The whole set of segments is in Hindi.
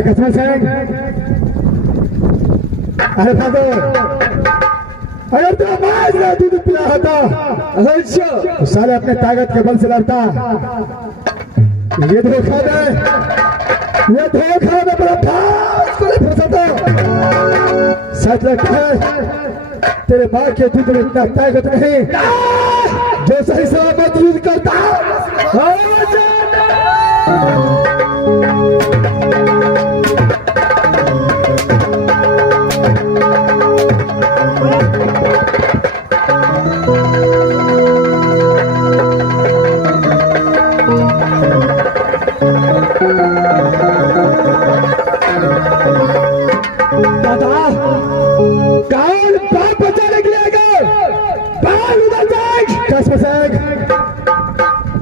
कसम से अरे फादर अगर तो आवाज ना दूध पिला होता तो साले अपने ताकत के बल से लड़ता। ये धोखा दे बड़ा फास्ट को फंसाता। सच लगता है तेरे माँ के दूध में इतना ताकत नहीं जो सही सलामत यूज करता।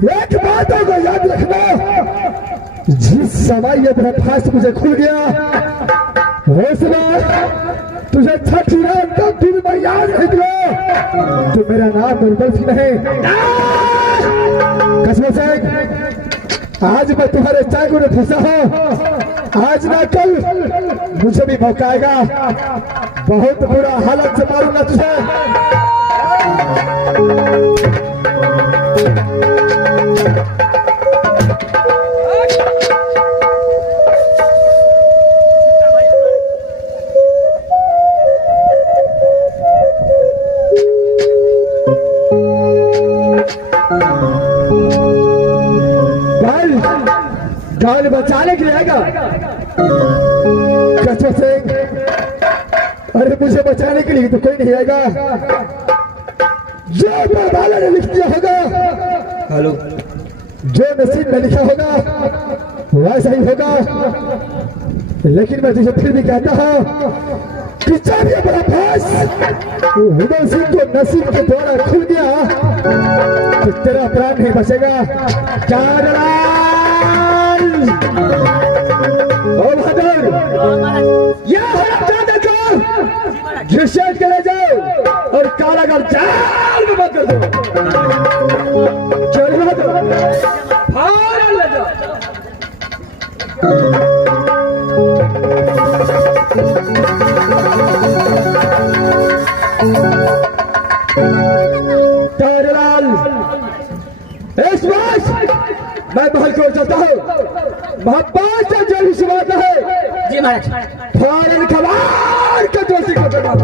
एक बातों को याद रखना, जिस समय ये ब्रेकफास्ट मुझे खुल गया तुझे छठी रात का दिन में याद रख लो तो मेरा नाम निर्दोष नहीं। कसम से आज मैं तुम्हारे चाकू में फंसा हूं, आज ना कल मुझे भी मौका आएगा, बहुत बुरा हालत से मारूंगा तुझे। गाल बचाने के लिए आएगा कसम से। अरे मुझे बचाने के लिए तो कोई नहीं आएगा, जो बाबा ने लिख दिया होगा, हेलो, जो नसीब में लिखा होगा वैसा ही होगा। लेकिन मैं तुझे फिर भी कहता हूँ कि जब ये बड़ा फास उदय सिंह को नसीब के द्वारा खुल गया तो तेरा प्राण नहीं बचेगा। क्या घिसेट के ले जाओ और कारागार जाल में बंद कर दो। चलो ले जाओ। ताजलाल इस बात मैं महल को चलता हूँ, वहां 5 जल्दी सुनाता है जी महाराज। फौरन खबर के दोषी को चलता हूँ।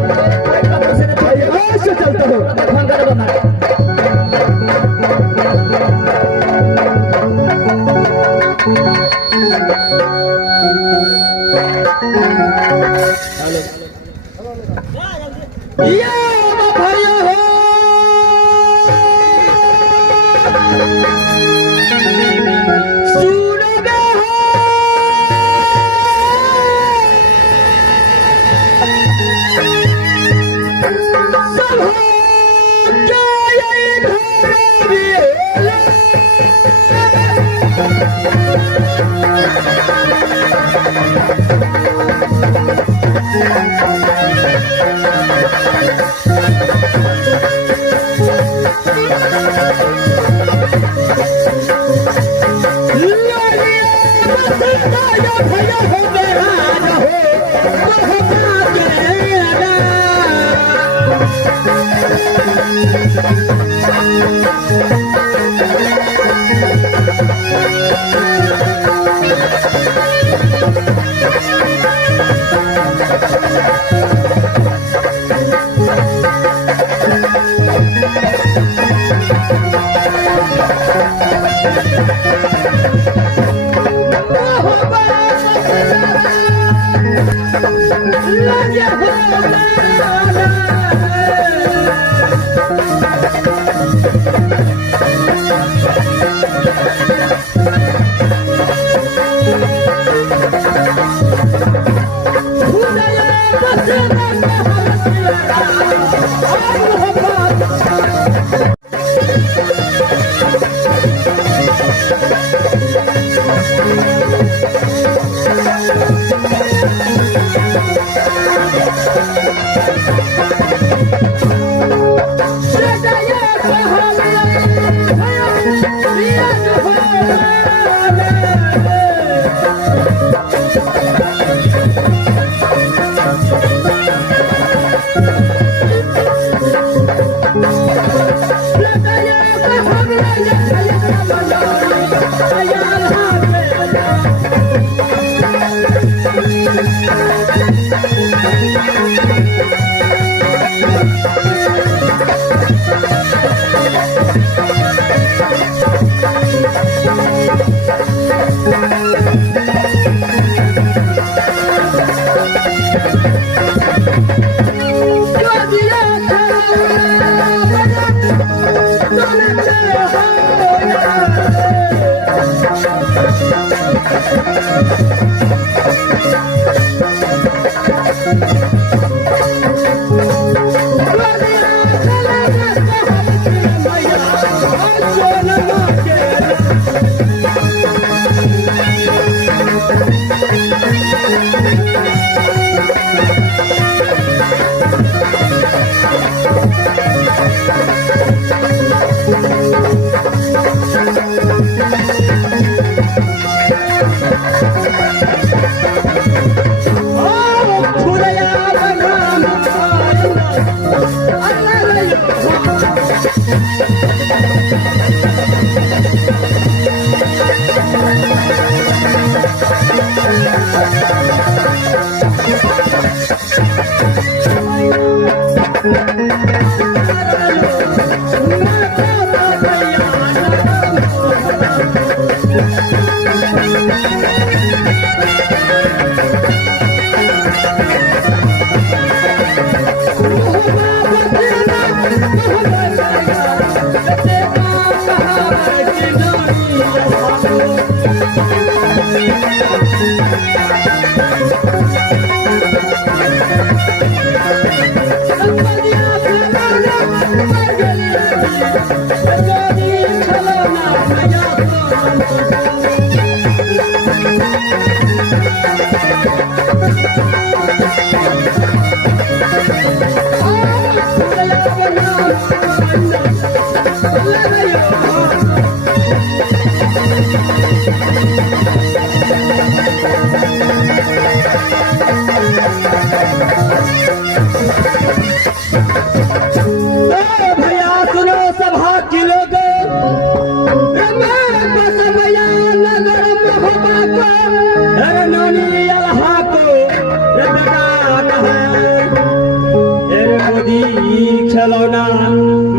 खिलौना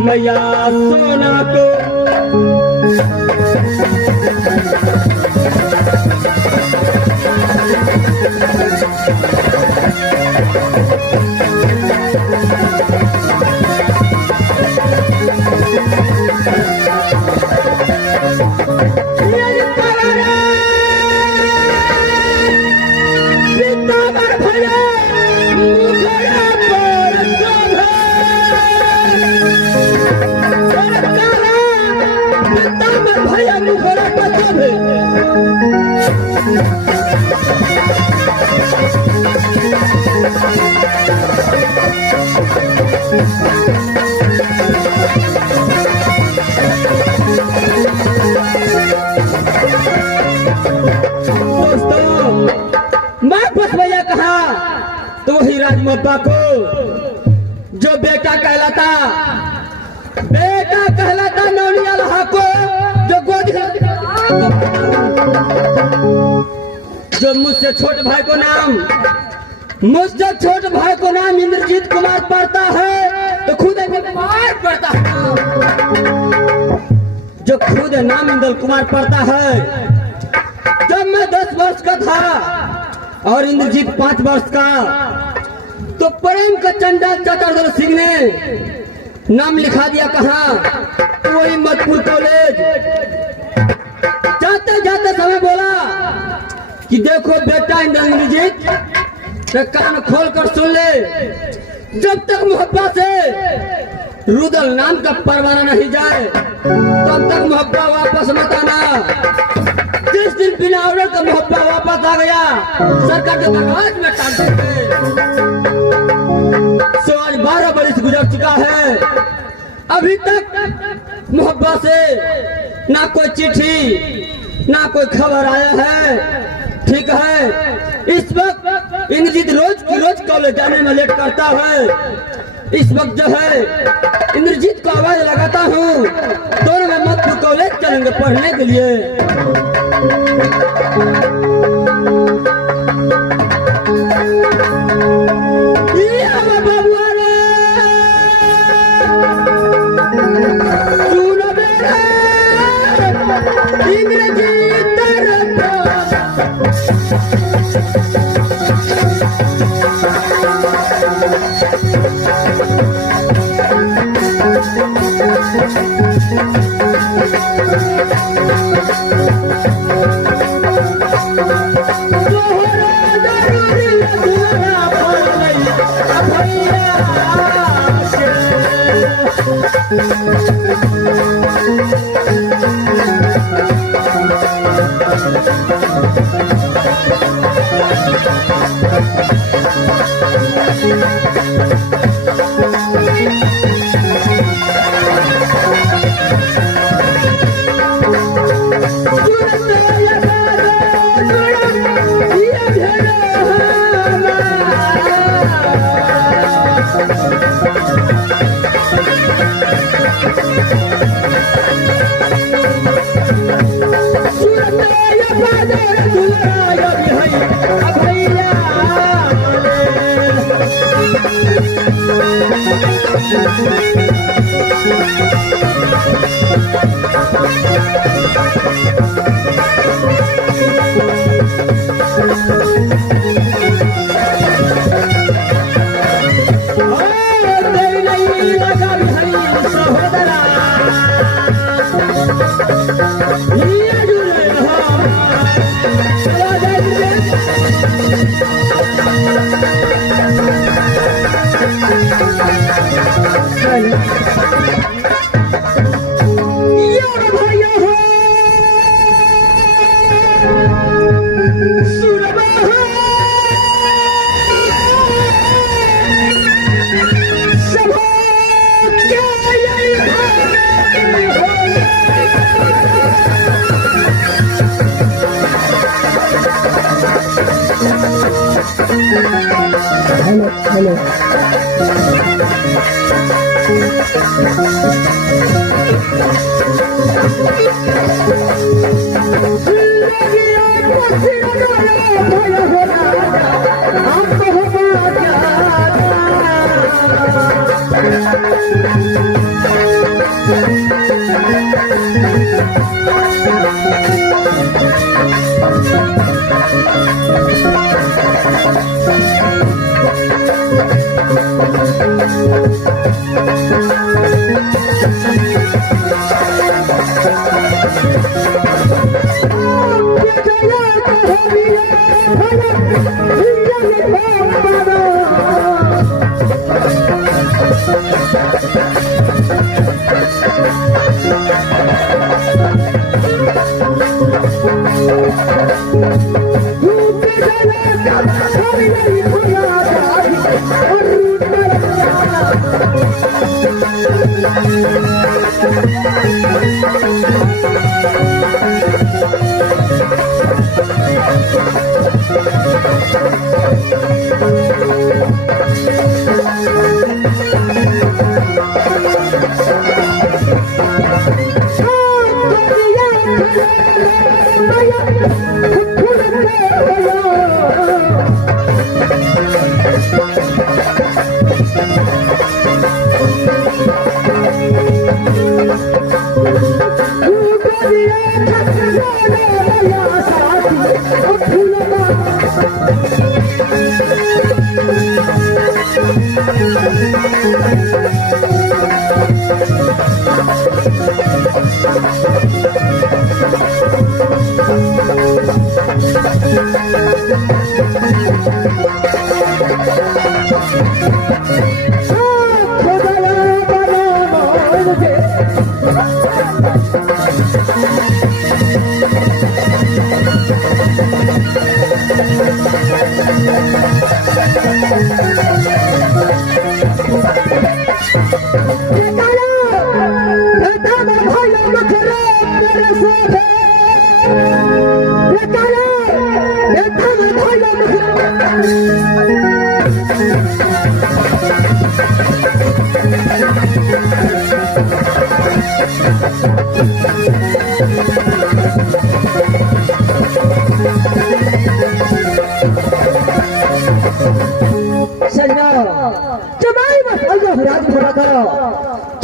मैया सोना को तो वही राजमप्पा को जो बेटा कहलाता नौनिया लहा को जो गोद जो मुझसे छोटे भाई को नाम इंद्रजीत कुमार पड़ता है तो खुद कुमार पड़ता है जो खुद नाम इंद्र कुमार पड़ता है। जब मैं 10 वर्ष का था और इंद्रजीत 5 वर्ष का तो प्रेम का चंडाल चतुर्दल सिंह ने नाम लिखा दिया कहाँ वही मधुपुर कॉलेज। जाते जाते समय बोला कि देखो बेटा इंद्रजीत तो कान खोल कर सुन ले, जब तक मोहब्बत से रुदल नाम का परवाना नहीं जाए तब तक मोहब्बत वापस मत आना। जिस दिन बिना ऑर्डर का मोहब्बत वापस आ गया सरकार के दरबार में टाल देंगे। सो आज 12 बरस गुजर चुका है, अभी तक मोहब्बत से ना कोई चिट्ठी ना कोई खबर आया है। ठीक है, इस वक्त इंद्रजीत रोज कॉलेज जाने में लेट करता है। इस वक्त जो है इंद्रजीत को आवाज लगाता हूँ, दोनों में मधुपुर कॉलेज चलेंगे पढ़ने के लिए।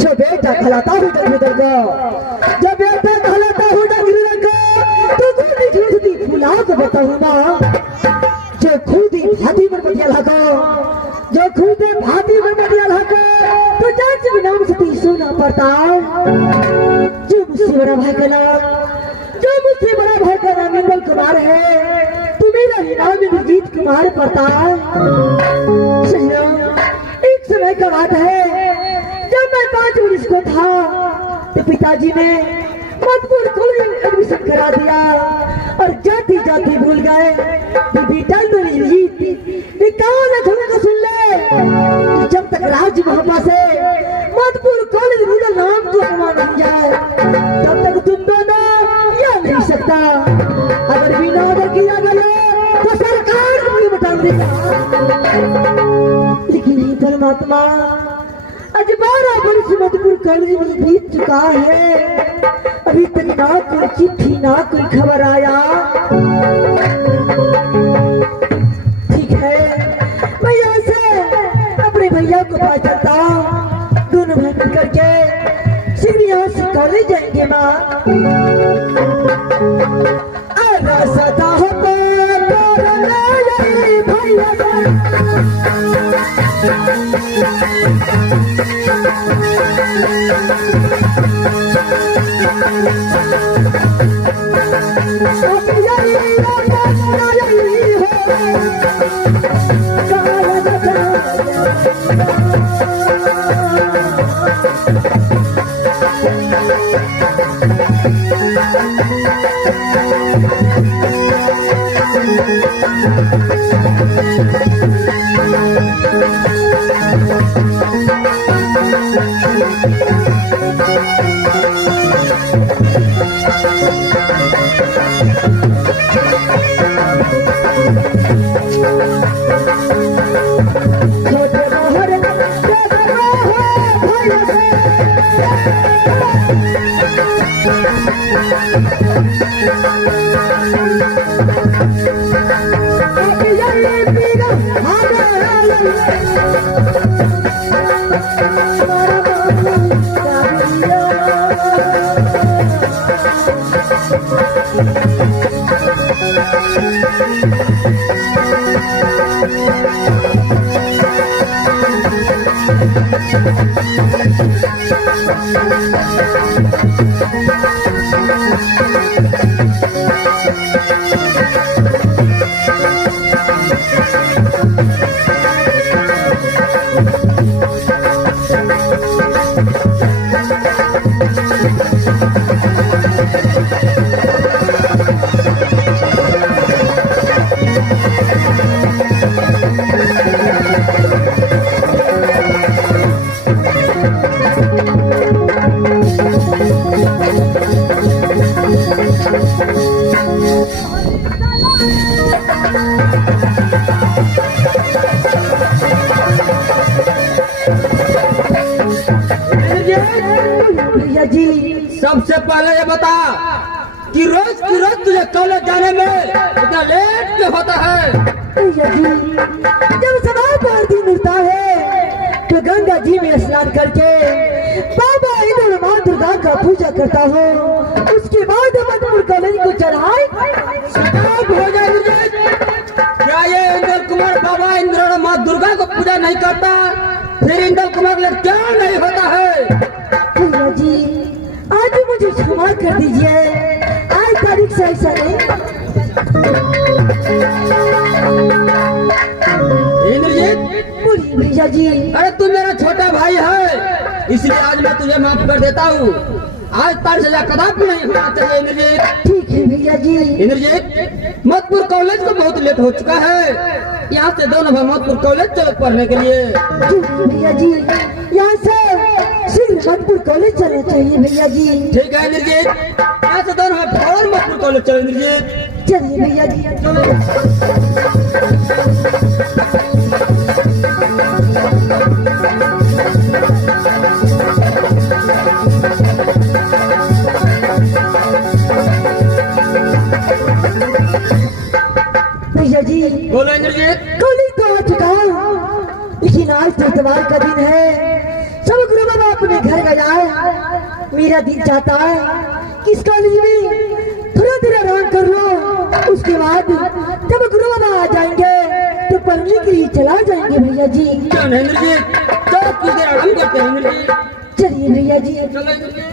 जो बेटा खिलाता हूँ डंगर को, जब बेटा खिलाता हूँ डंगर को, तो दूधी दूधी फुला को बताऊँ ना, जो खुदी भाती में बटिया लगा, जो खुदे भाती में बटिया लगा, तो जांच भी नाम से ती सुना पड़ता, जो मुझसे बड़ा भाई का नाम, जो मुझसे बड़ा भाई का नाम निर्मल कुमार है, तो मेरा ही नाम विजीत कुमार पड़ता, एक समय का बात है, जब मैं मुझको था तो पिताजी ने मधुपुर कॉलेज में एडमिशन करा दिया और जाती जाती भूल गए कि बेटा ये कौन है को सुन ले कि जब तक राज मोहब्बा से मधुपुर कॉलेज रूरल नाम को कमा नहीं जाए तब तक तुम दोनों यह नहीं सकता। अगर बिना ऑर्डर किया गया तो सरकार को भी बता देगा। लेकिन ये परमात्मा आज 12 वर्ष मधुपुर कॉलेज में बीत चुका है, अभी तक ना कोई चिट्ठी ना कोई खबर आया। ठीक है, मैं यहाँ से अपने भैया को पास चलता हूँ, दोनों भाई मिल करके सीधे यहाँ से कॉलेज जाएंगे। माँ सदा हो भैया जी, सबसे पहले ये बता कि रोज की रोज तुझे कॉलेज जाने में इतना लेट क्यों होता है? भैया जी, जब समय पर दिन मिलता है तो गंगा जी में स्नान करके बाबा इंद्र माँ दुर्गा का पूजा करता हूँ, उसके बाद मधुपुर कॉलेज को चढ़ाई हो जाए। क्या ये इंद्र कुमार बाबा इंद्र माँ दुर्गा को पूजा नहीं करता, फिर इंद्र कुमार के लिए क्या नहीं होता है? भैया जी, आज मुझे क्षमा कर दीजिए, आज तारीख से ऐसा नहीं। इंद्रजीत, बोलिए भैया जी। अरे तू मेरा छोटा भाई है, इसलिए आज मैं तुझे माफ कर देता हूँ। आज तारीख से कदापि नहीं होना चाहिए इंद्रजीत। ठीक है भैया जी। इंद्रजीत, मधुपुर कॉलेज को बहुत लेट हो चुका है, यहाँ से दोनों भाई मधुपुर कॉलेज चलो पढ़ने के लिए। भैया जी, यहाँ से शीघ्र मधुपुर कॉलेज चलना चाहिए भैया जी। ठीक है इंद्रजीत, यहाँ से दोनों भाई फौरन मधुपुर कॉलेज चलो इंद्रजीत। चलिए भैया जी। भैया जी, बोलो इंद्रजीत। कॉलेज तो आ चुका हूँ, लेकिन आज तो इतवार का दिन है, सब गुरु बाबा अपने घर गया है। मेरा दिल चाहता है कि इस कॉलेज में थोड़ा देर आराम कर लो, उसके बाद जब गुरु बाबा आ जाएंगे तो पढ़ने के लिए चला जाएंगे भैया जी। क्यों नहीं इंद्रजीत, चलो कुछ देर आराम करते हैं इंद्रजीत। चलिए भैया जी। चलो इंद्रजीत।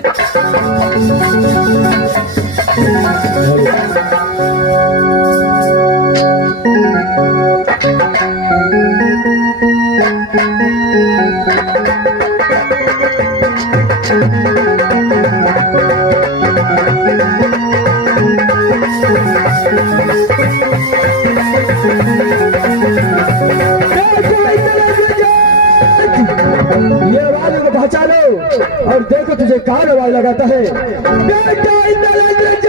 बचा लो और देखो तुझे कौन आवाज लगाता है। बेटा इंद्रजीत!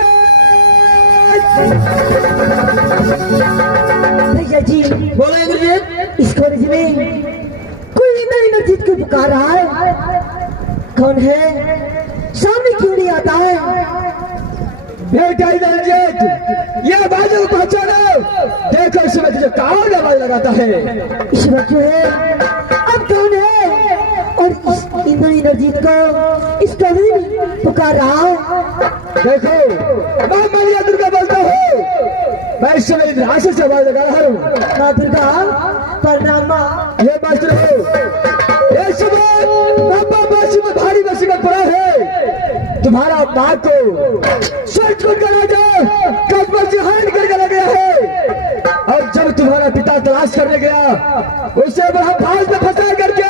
भैया जी बोलो इंद्रजीत। इस कॉलेज में कोई इंद्रजीत को पुकार रहा है। कौन है? सामने क्यों नहीं आता है? बेटा इंद्रजीत, ये आवाज को पहचानो। देखो इस समय तुझे कौन आवाज लगाता है। इस वक्त क्यों है? अब कौन है? और इस इंद्रजीत को इस कॉलेज में पुकार रहा है। देखो मैं मैया दुर्गा बोलता हूँ। मैं इस समय इंद्रासन से आवाज लगा रहा हूँ। माँ दुर्गा प्रणाम माँ। ये मस्त रहो। इस समय बाबा बासी में भारी मुसीबत पड़ा है। तुम्हारा माँ को स्वर्ग को करा जाए कब्र से हाथ कर गला गया है। और जब तुम्हारा पिता तलाश करने गया उसे वहां फांस में फंसा करके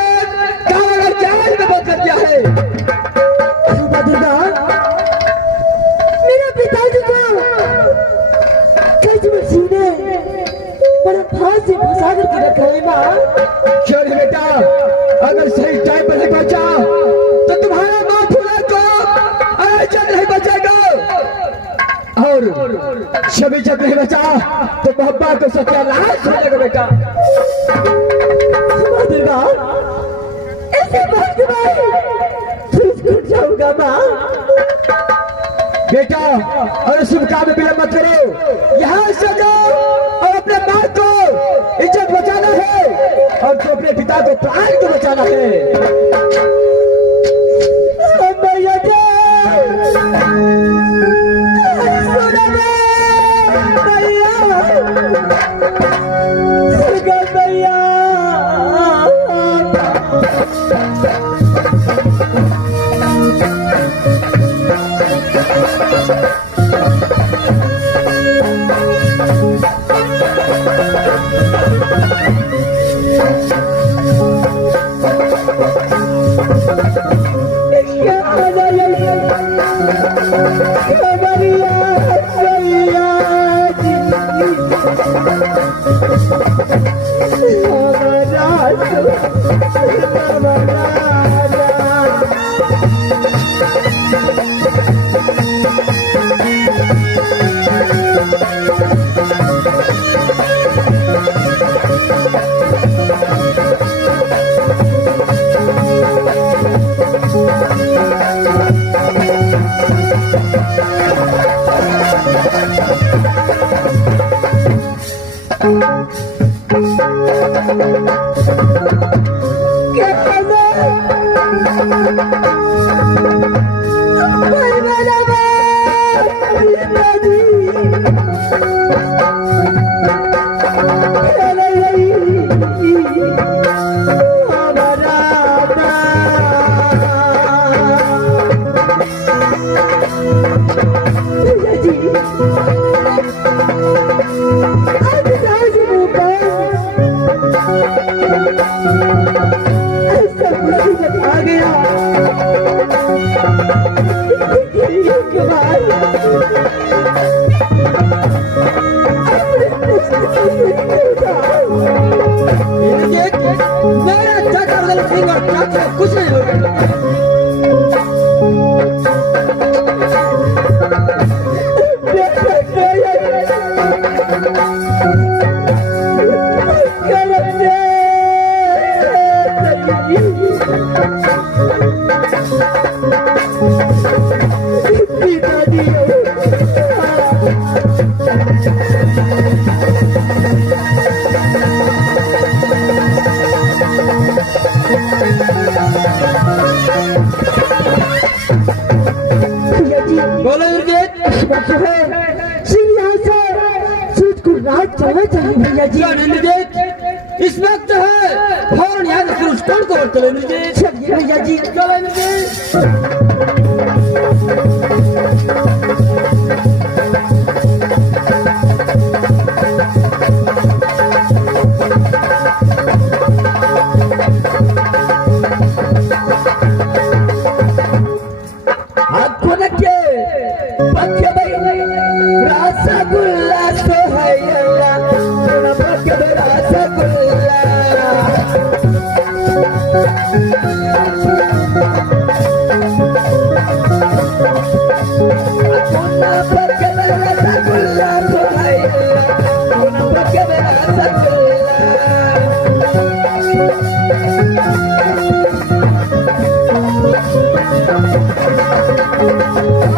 कारागार जेल में बंद कर दिया है। माँ दुर्गा मेरे पिताजी को कचमची ने बड़ा फांस से फंसा करके रखा है माँ। क्यों नहीं बेटा? अगर सही टाइम पर नहीं पहुंचा तो तुम्हारा माँ फूला को जब नहीं बचेगा। और छवि जब नहीं बचा तो मोहब्बत को सत्यानाश हो जाएगा बेटा। माँ दुर्गा ऐसे वक्त में छूट जाऊंगा माँ। बेटा और शुभ काम में विलंब मत करो। यहाँ से जाओ और अपने माँ को इज्जत बचाना है और तो अपने पिता को प्राण को बचाना है। भैया जी सुनो भैया कुछ नहीं होगा। बोलो इंद्रजीत। चलना चाहिए भैया जी। इंद्रजीत इस वक्त है फौरन यहाँ से पुरुष कौन को चलो इंद्रजीत। चलिए भैया जी। चलो इंद्रजीत। रसगुल्ला तो है रसगुल्ला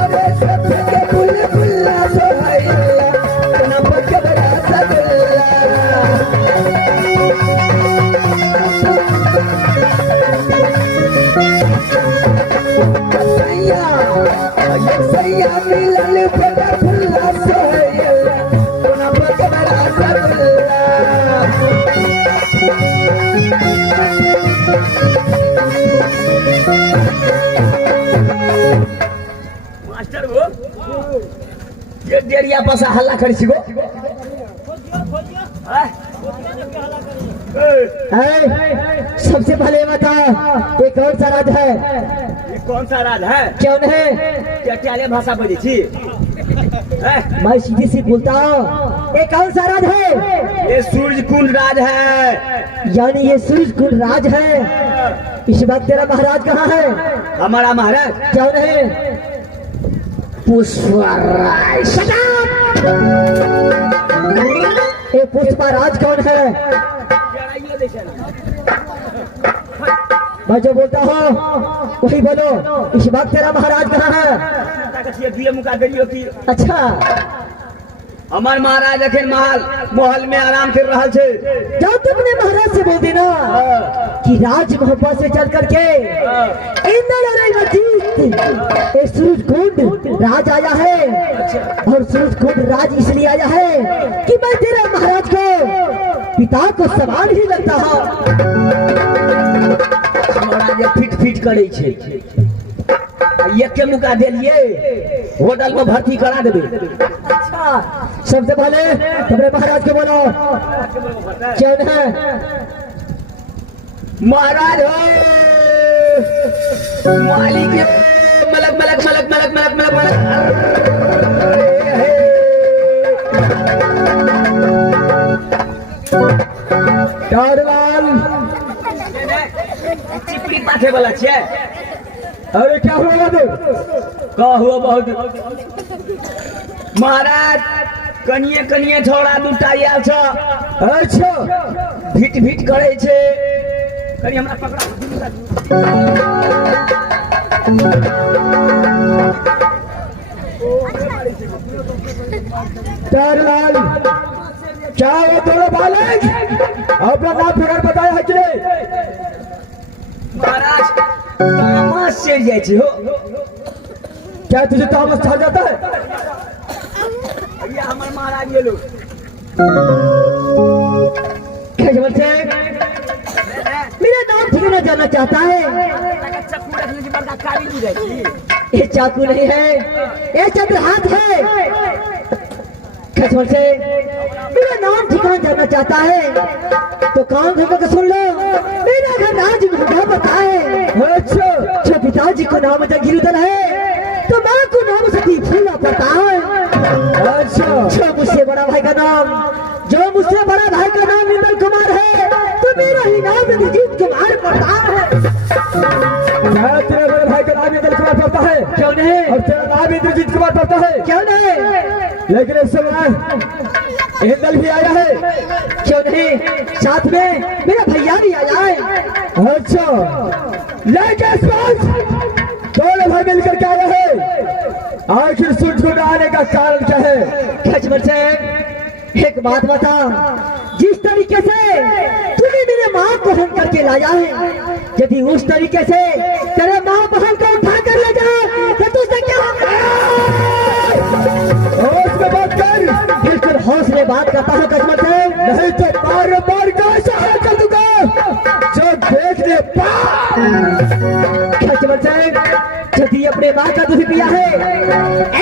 अरे सबके बुलबुला सोहैया ना पकड़ा सगला सैया ये सैया मिलन बड़ा फुल्ला सोहैया ना पकड़ा सगला मास्टर वो ये डेरिया पासा हल्ला कर छिगो सबसे पहले बता ये कौन सा राज है? ये कौन सा राज है? क्यों है? क्या भाषा बोली थी? मैं सीधी सी बोलता हूँ ये कौन सा राज है? ये सूरज कुंड राज है। यानी ये सूरज कुंड राज है। इस वक्त तेरा महाराज कहाँ है? हमारा महाराज क्यों है? पुष्पराज। ये पुष्पराज कौन है? मैं जो बोलता हूँ वही बोलो। इस वक्त तेरा महाराज कहाँ है? अच्छा हमार महाराज अखिल महल में आराम कर रहा थे। जब तुमने महाराज से बोल देना कि राज मोहब्बत से चल करके ये सूरज कुंड राज आया है। और सूरज कुंड राज इसलिए आया है कि मैं तेरा महाराज को पिता को समान ही लगता हूँ। महाराज फिट फिट करे छे। ये के मुका दिलिए होटल में भर्ती करा देबे। अच्छा सबसे पहले तुम्हारे महाराज को बोलो क्यों है? महाराज हो मालिक मलक मलक मलक मलक मलक मलक मलक डारलाल चिपड़ी पाथे वाला छे। अरे क्या हुआ? का हुआ बहुत महाराज कनिए कनिए छोड़ा दूटा आयल छ। अच्छा भीट भीट करे छे। कनी हमरा पकड़ा। डारलाल क्या वो दोनों बालक अपना नाम फिर बताया है कि नहीं? महाराज तामस चढ़ जाए छे हो। क्या तुझे तामस छा जाता है? भैया हमारे महाराज ये लोग खजमल से मेरा नाम ठिकाना जानना चाहता है। चक्कू रखने की बड़का काबिल भी रहती। ये चाकू नहीं है, ये चंद्रहास है। खजमल से मेरा नाम ठिकाना जानना चाहता है तो कान खोल कर सुन लो। मेरा घर राज मुंडा पता है। अच्छा जो पिताजी को नाम जगीरदार है तो माँ को नाम सती फूला पता है। अच्छा जो मुझसे बड़ा भाई का नाम इंद्र कुमार है तो मेरा ही नाम इंद्रजीत कुमार पड़ता है। तेरे बड़े भाई का नाम इंद्र कुमार पड़ता है? क्यों नहीं? और तेरा नाम इंद्रजीत कुमार पड़ता है? क्यों नहीं? लेकिन इस समय इंद्र भी आया है। क्यों नहीं? साथ में मेरा भैया भी आया है। अच्छा लेकिन दोनों भाई मिलकर के आया है। आखिर सूरज को आने का कारण क्या है? खजमल से एक बात बता, जिस तरीके से तूने मेरे माँ को हम करके लाया है, यदि उस तरीके से तेरे माँ बहन को उठा कर ले जाए तो तुझसे क्या होश में बात कर। बिल्कुल हौसले बात करता हूँ खजमल से, नहीं तो बार बार का इशारा कर दूंगा जो देखने खजमल से यदि अपने माँ का दूध पिया है,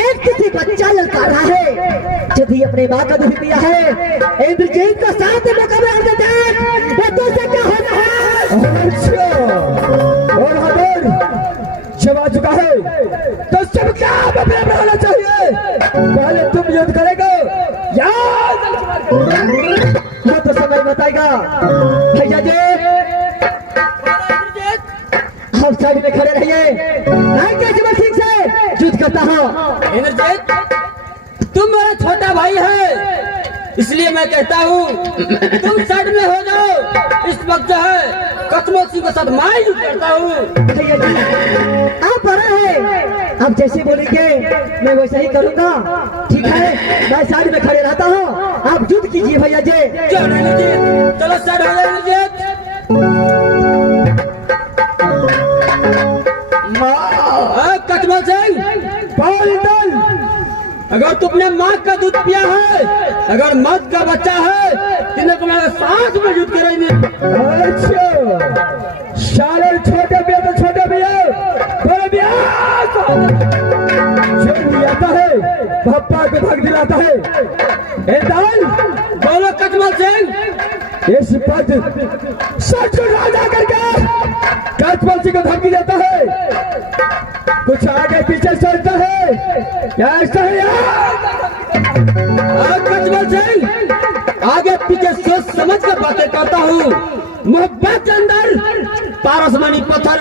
एक किसी बच्चा ललका रहा है, यदि अपने माँ का दूध पिया है, इंद्रजीत को साथ में कब्र कर दे तो तुझसे क्या होना है? अच्छा और हदर जब आ चुका है तो सब क्या अपने में होना चाहिए। पहले तुम युद्ध करेगा या ये तो समय बताएगा। भैया जी हम साइड में खड़े रहिए, मैं केशव सिंह से युद्ध करता हूँ। इंद्रजीत तुम मेरा छोटा भाई है, इसलिए मैं कहता हूँ तुम साइड में हो जाओ। इस वक्त जो है कसमों सिंह के साथ मैं युद्ध करता हूँ। भैया जी आप अब जैसे बोलेंगे मैं वैसा ही करूंगा। ठीक है, मैं साइड में खड़े रहता हूँ, आप युद्ध कीजिए भैया जी। चलो रणजीत, चलो स्टार्ट हो जाए रणजीत। कचमल सिंह, अगर तुमने माँ का दूध पिया है, अगर मर्द का बच्चा है, तुम्हें तुम्हारे साथ में युद्ध करेंगे। अच्छा साले छोटे भैया तो छोटे भैया, बड़े भैया जो भी आता है पप्पा को धक दिलाता है। बोलो कचमल सिंह, इस पद सच को राजा करके कचमल सिंह को धमकी देता है, कुछ आगे पीछे चलता है क्या ऐसा है यार? कचमल सिंह, आगे पीछे सोच समझ कर बातें करता हूँ। मोहब्बत के अंदर पारसमणि पत्थर